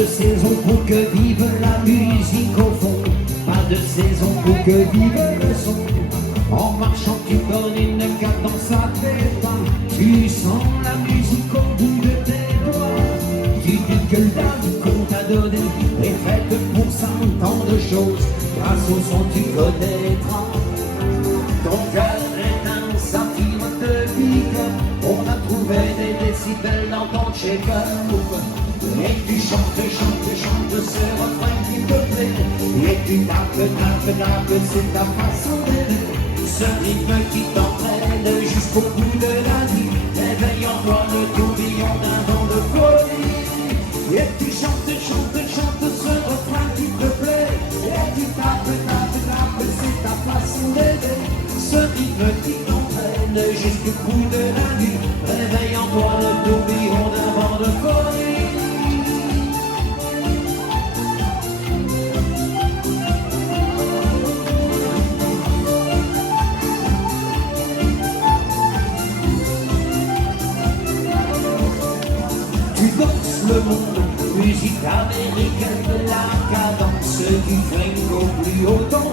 de saison pour que vive la musique au fond. Pas de saison pour que vive le son. En marchant tu donnes une cadence à tes pas. Tu sens la musique au bout de tes doigts. Tu dis que la vie qu'on t'a donnée est faite pour ça, tant de choses. Grâce au son tu connaîtras. Ton cœur est un saphir de pique. On a trouvé des décibels dans ton check-up. Et tu chantes, chantes, chantes ce refrain qui te plaît. Et tu tapes, tapes, tapes, c'est ta façon d'aimer. Ce rythme qui t'entraîne jusqu'au bout de la nuit. Éveille en toi le tourbillon d'un vent de folie. Et tu chantes, chantes, chantes ce refrain qui te plaît. Et tu tapes, tapes, tapes, c'est ta façon d'aimer. Ce rythme qui t'entraîne jusqu'au bout de la nuit. Réveille en toi le tourbillon d'un vent de folie. Tu danses le monde, musique américaine, la cadence du flingue au plus haut ton.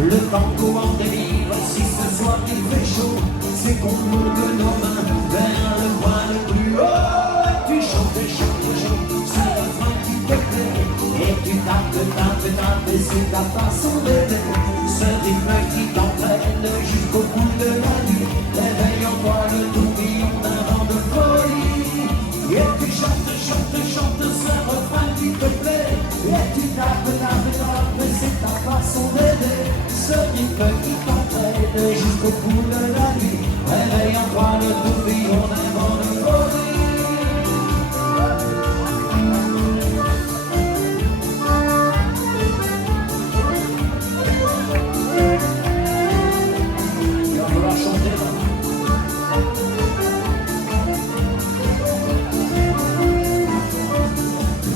Le tango en délivre, si ce soir il fait chaud, c'est qu'on monte nos mains vers le point le plus haut. Et tu chantes, chantes, chantes, c'est le refrain qui te plaît. Et tu tapes, tapes, tapes, c'est ta façon d'aimer. Ce rythme qui t'entraîne jusqu'au bout de la nuit. Réveille en toi le tourbillon d'un vent de folie. Et tu chantes, chantes, chantes, ce refrain qui te plaît. Et tu tapes, tapes, tapes, c'est ta façon d'aimer. Ce rythme qui t'entraîne jusqu'au bout de la nuit. Réveille en toi le tourbillon d'un vent de folie. Il va falloir chanter là.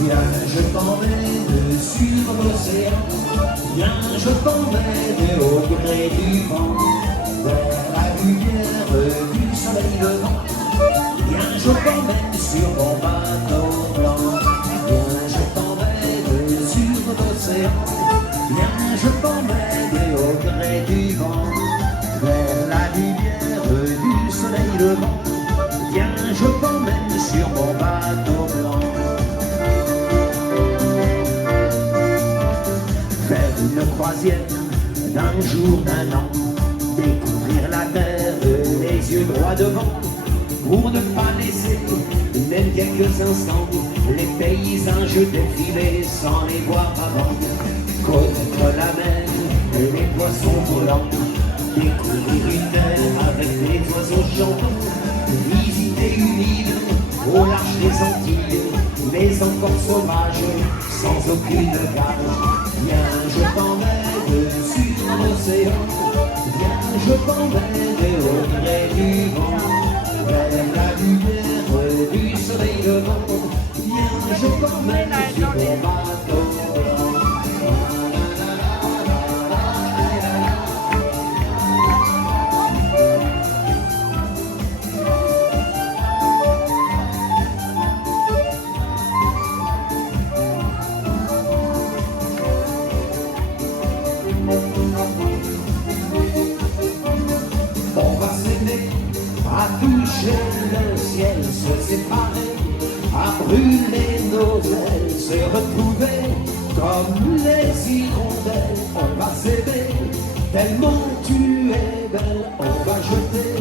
Viens, je t'emmène sur l'océan. Viens, je t'emmène au gré du vent, vers la lumière du soleil levant. Viens, je t'emmène sur mon bateau blanc. Viens, je t'emmène sur l'océan. Viens, je t'emmène au gré du vent, vers la lumière du soleil levant. Viens, je t'emmène sur mon bateau blanc. Une croisière d'un jour, d'un an, découvrir la terre, les yeux droits devant, pour ne pas laisser même quelques instants les paysages défiler sans les voir avant. Connaître la mer et les poissons volants, découvrir une mer avec des oiseaux chantants, visiter une île au large des Antilles, mais encore sauvage, sans aucune gage. Viens, je t'emmène sur l'océan. Viens, je t'emmène au gré du vent, vers la lumière du soleil levant. Viens, je t'emmène sur mon bateau blanc. À toucher le ciel, se séparer, à brûler nos ailes, se retrouver comme les hirondelles. On va s'aimer, tellement tu es belle. On va jeter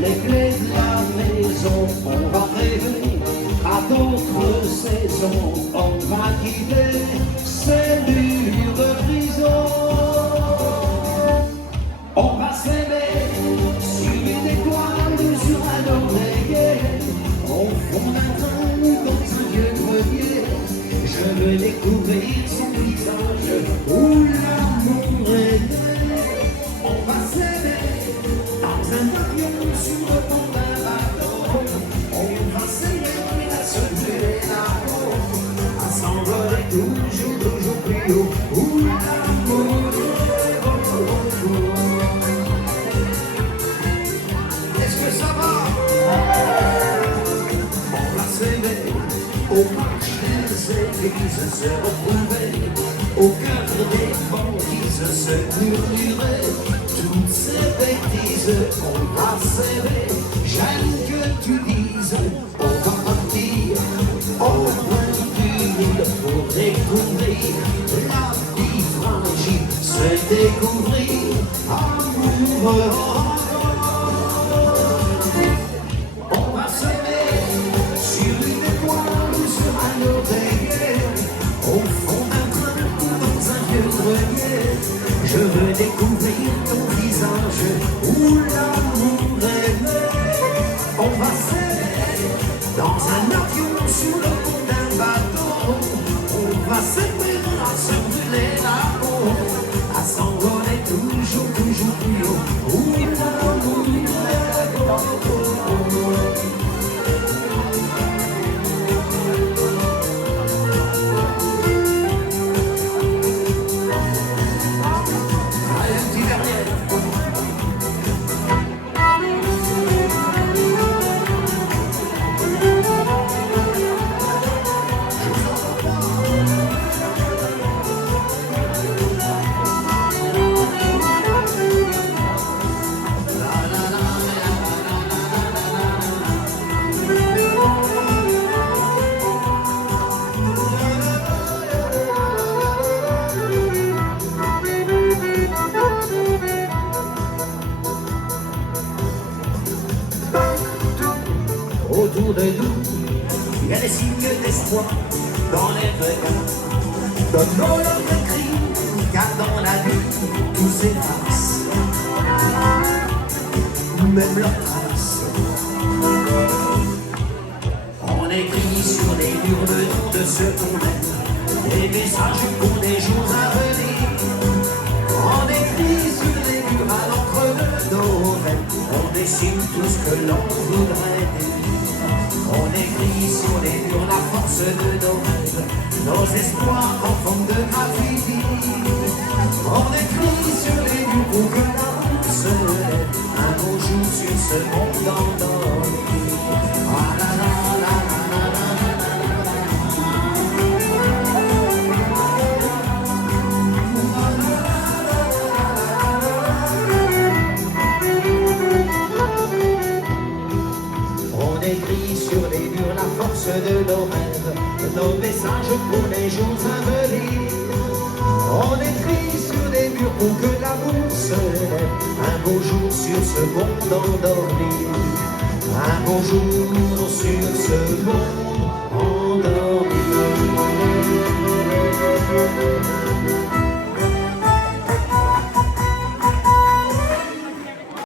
les clés de la maison, on va rêver à d'autres saisons. On va quitter ces murs de prison. On va s'aimer sur une étoile, sur un oreiller, au fond d'un train ou dans un vieux grenier. Je veux découvrir son visage où l'amour est né. On va s'aimer dans un avion sur le pont d'un bateau. On va s'aimer à se tuer la peau, à s'envoler toujours, toujours plus haut, où l'amour est. Au marché, bêtises se retrouvaient au cœur des banquises, se murmuraient toutes ces bêtises. On va s'aimer, j'aime que tu dises, on va partir au point du monde pour découvrir la vie fragile, se découvrir amoureux. On va s'aimer sur une étoile ou sur un oreiller, au fond d'un train ou dans un vieux grenier. Je veux découvrir ton visage où l'amour est né. On va s'aimer dans un avion sur le pont d'un bateau. On va s'aimer à se brûler la peau, à s'envoler toujours, toujours plus haut, où l'amour est beau. Autour de nous, il y a des signes d'espoir dans les regards, dans nos longues cris, car dans la nuit, tout s'efface, même leurs traces. On écrit sur les murs le nom de ceux qu'on aime, des messages pour des jours à venir. On écrit sur les murs à l'encre de nos rêves, on dessine tout ce que l'on voudrait dire. On écrit sur les murs la force de nos rêves, nos espoirs en forme de graffiti. On écrit sur les murs pour que l'amour se lève un beau jour sur ce monde endormi. Ah la la la la la la. On écrit sur les murs la force de nos rêves, nos messages pour les jours à venir. On écrit sur les murs pour que l'amour se lève un beau jour sur ce monde endormi. Un beau jour.